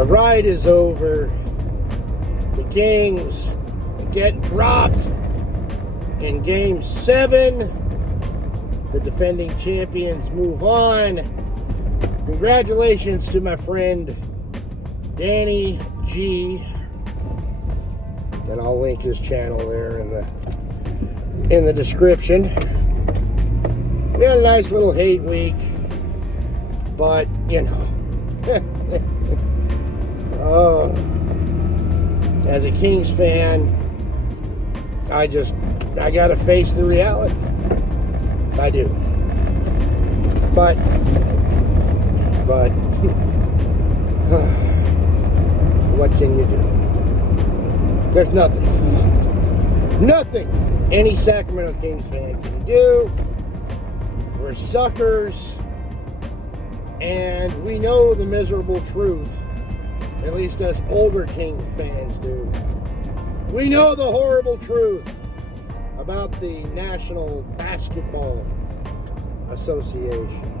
The ride is over. The Kings get dropped in Game 7. The defending champions move on. Congratulations to my friend Danny G. And I'll link his channel there in the description. We had a nice little hate week, but you know, as a Kings fan, I gotta face the reality. I do. But what can you do? There's nothing any Sacramento Kings fan can do. We're suckers, and we know the miserable truth, at least us older Kings fans do. We know the horrible truth about the National Basketball Association.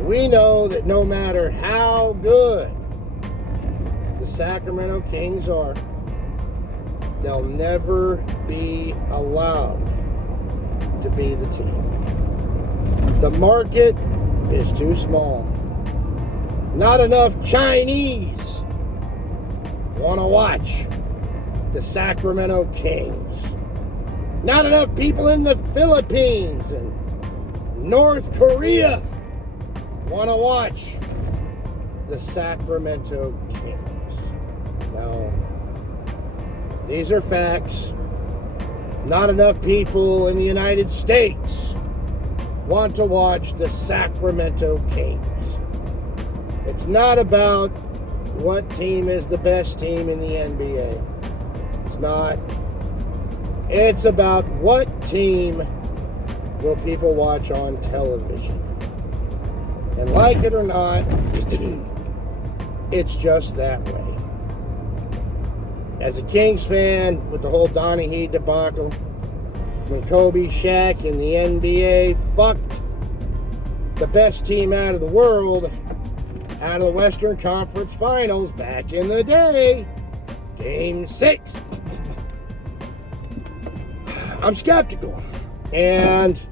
We know that no matter how good the Sacramento Kings are, they'll never be allowed to be the team. The market is too small. Not enough Chinese want to watch the Sacramento Kings. Not enough people in the Philippines and North Korea want to watch the Sacramento Kings. Now, these are facts. Not enough people in the United States want to watch the Sacramento Kings. It's not about what team is the best team in the NBA. It's not. It's about what team will people watch on television. And like it or not, it's just that way. As a Kings fan, with the whole Donnie Heat debacle, when Kobe, Shaq, and the NBA fucked the best team out of the world, out of the Western Conference Finals back in the day, Game 6. I'm skeptical. And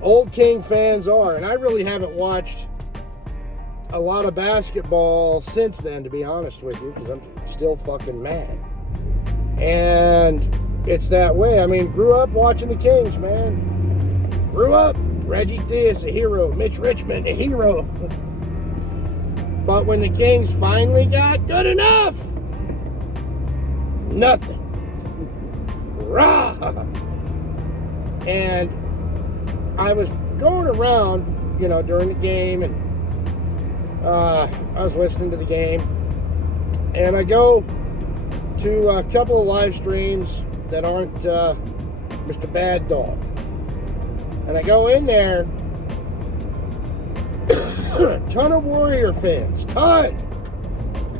old King fans are. And I really haven't watched a lot of basketball since then, to be honest with you, because I'm still fucking mad. And it's that way. I mean, grew up watching the Kings, man. Grew up. Reggie Theus, a hero. Mitch Richmond, a hero. But when the Kings finally got good enough, nothing. Rah! And I was going around, during the game, and I was listening to the game, and I go to a couple of live streams that aren't Mr. Bad Dog. And I go in there, ton of Warrior fans, ton.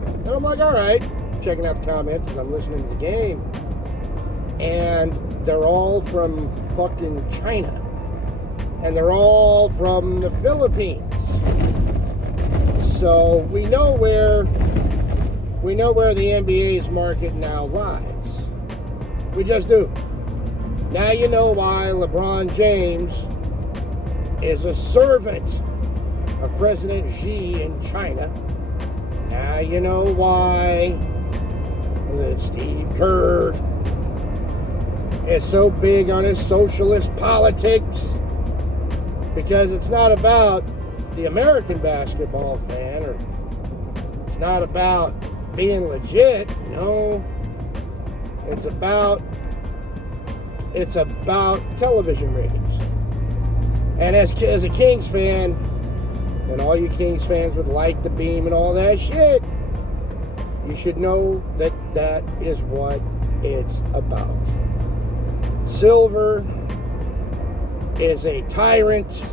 And I'm like, all right, checking out the comments as I'm listening to the game. And they're all from fucking China. And they're all from the Philippines. So we know where the NBA's market now lies. We just do. Now you know why LeBron James is a servant of President Xi in China. Now you know why Steve Kerr is so big on his socialist politics, because it's not about the American basketball fan, or it's not about being legit. No, it's about television ratings. And as a Kings fan, and all you Kings fans with Light the Beam and all that shit, you should know that that is what it's about. Silver is a tyrant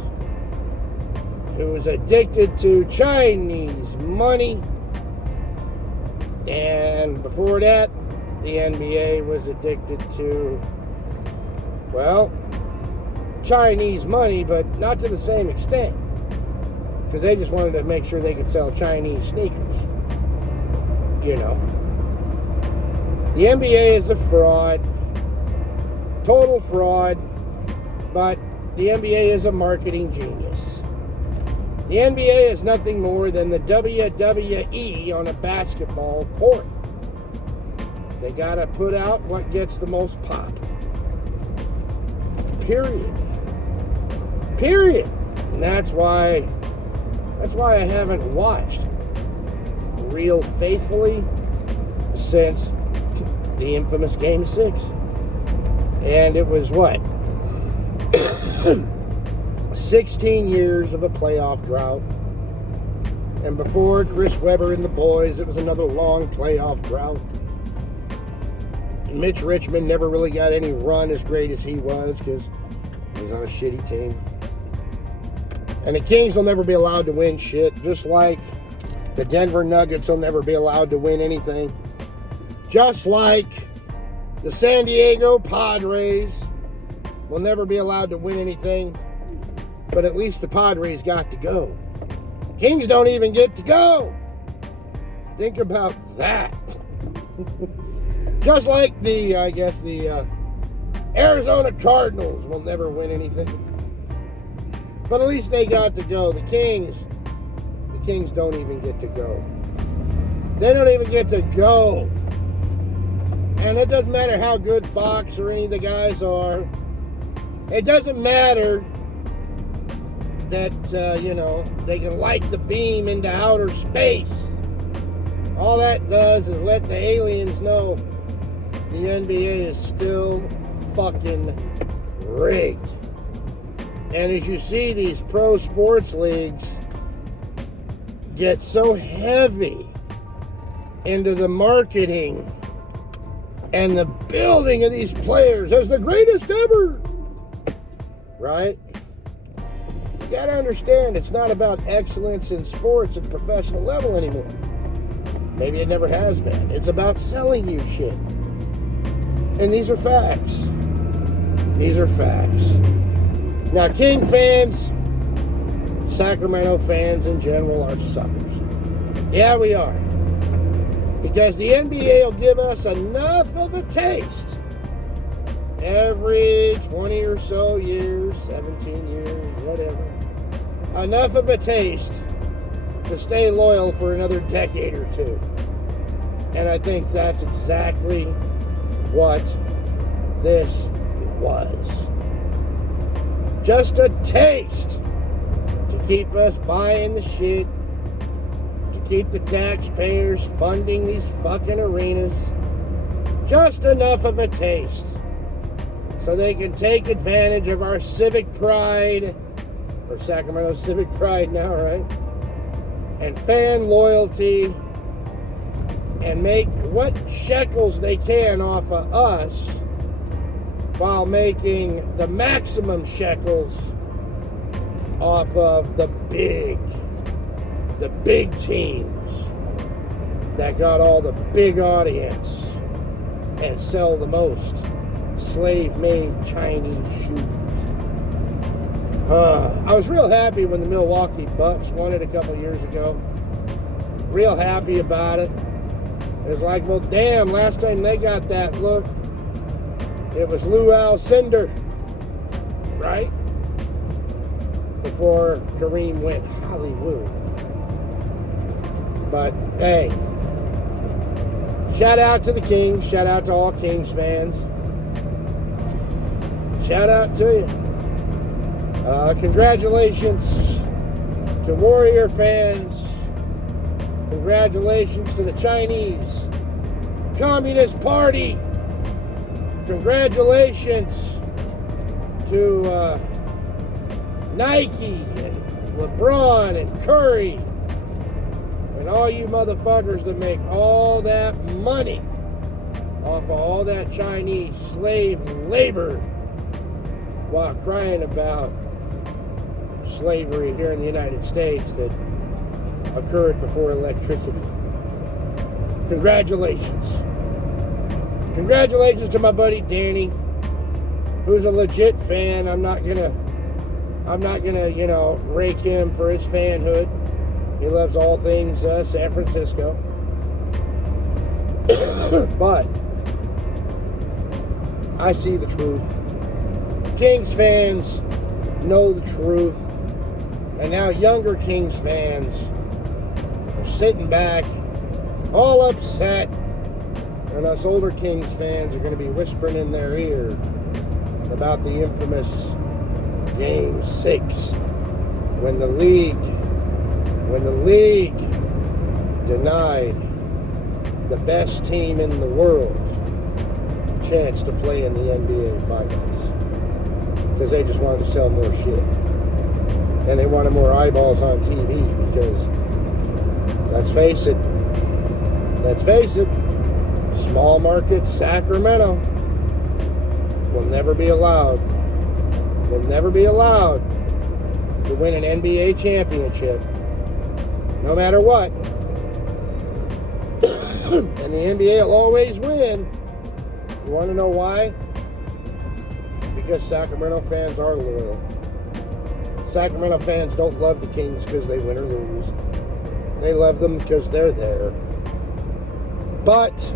who is addicted to Chinese money. And before that, the NBA was addicted to, well, Chinese money, but not to the same extent, because they just wanted to make sure they could sell Chinese sneakers. you know. The NBA is a fraud. Total fraud. But the NBA is a marketing genius. The NBA is nothing more than the WWE on a basketball court. They gotta put out what gets the most pop. Period. And that's why I haven't watched real faithfully since the infamous Game 6. And it was what? 16 years of a playoff drought. And before Chris Webber and the boys, it was another long playoff drought. Mitch Richmond never really got any run as great as he was because he was on a shitty team. And the Kings will never be allowed to win shit, just like the Denver Nuggets will never be allowed to win anything. Just like the San Diego Padres will never be allowed to win anything. But at least the Padres got to go. Kings don't even get to go. Think about that. Just like the Arizona Cardinals will never win anything. But at least they got to go. The Kings don't even get to go. They don't even get to go. And it doesn't matter how good Fox or any of the guys are. It doesn't matter that, they can light the beam into outer space. All that does is let the aliens know the NBA is still fucking rigged. And as you see these pro sports leagues get so heavy into the marketing and the building of these players as the greatest ever, right? You gotta understand, it's not about excellence in sports at the professional level anymore. Maybe it never has been. It's about selling you shit. And these are facts. These are facts. Now, King fans, Sacramento fans in general are suckers. Yeah, we are. Because the NBA will give us enough of a taste every 20 or so years, 17 years, whatever. Enough of a taste to stay loyal for another decade or two. And I think that's exactly what this was. Just a taste to keep us buying the shit, to keep the taxpayers funding these fucking arenas. Just enough of a taste so they can take advantage of our civic pride, or Sacramento civic pride now, right? And fan loyalty, and make what shekels they can off of us while making the maximum shekels off of the big teams that got all the big audience and sell the most slave-made Chinese shoes. I was real happy when the Milwaukee Bucks won it a couple years ago. Real happy about it. It was like, well, damn, last time they got that look, it was Lou Alcindor, right? Before Kareem went Hollywood. But, hey, shout out to the Kings. Shout out to all Kings fans. Shout out to you. Congratulations to Warrior fans. Congratulations to the Chinese Communist Party. Congratulations to Nike and LeBron and Curry and all you motherfuckers that make all that money off of all that Chinese slave labor while crying about slavery here in the United States that occurred before electricity. Congratulations. Congratulations to my buddy Danny, who's a legit fan. I'm not gonna, rake him for his fanhood. He loves all things San Francisco. But I see the truth. Kings fans know the truth. And now younger Kings fans are sitting back, all upset. And us older Kings fans are going to be whispering in their ear about the infamous Game 6 when the league denied the best team in the world a chance to play in the NBA Finals because they just wanted to sell more shit and they wanted more eyeballs on TV because let's face it, small market Sacramento will never be allowed to win an NBA championship, no matter what. And the NBA will always win. You want to know why? Because Sacramento fans are loyal. Sacramento fans don't love the Kings because they win or lose. They love them because they're there. But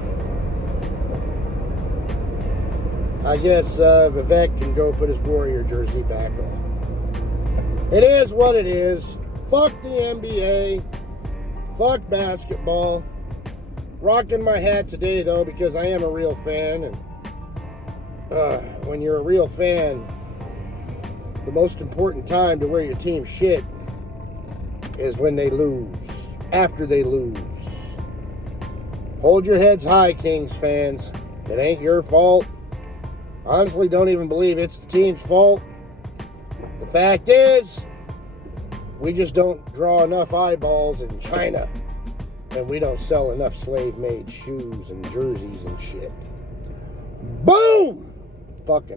I guess Vivek can go put his Warrior jersey back on. It is what it is. Fuck the NBA. Fuck basketball. Rocking my hat today, though, because I am a real fan. And when you're a real fan, the most important time to wear your team shit is when they lose. After they lose. Hold your heads high, Kings fans. It ain't your fault. Honestly, don't even believe it's the team's fault. The fact is, we just don't draw enough eyeballs in China. And we don't sell enough slave-made shoes and jerseys and shit. Boom! Fucking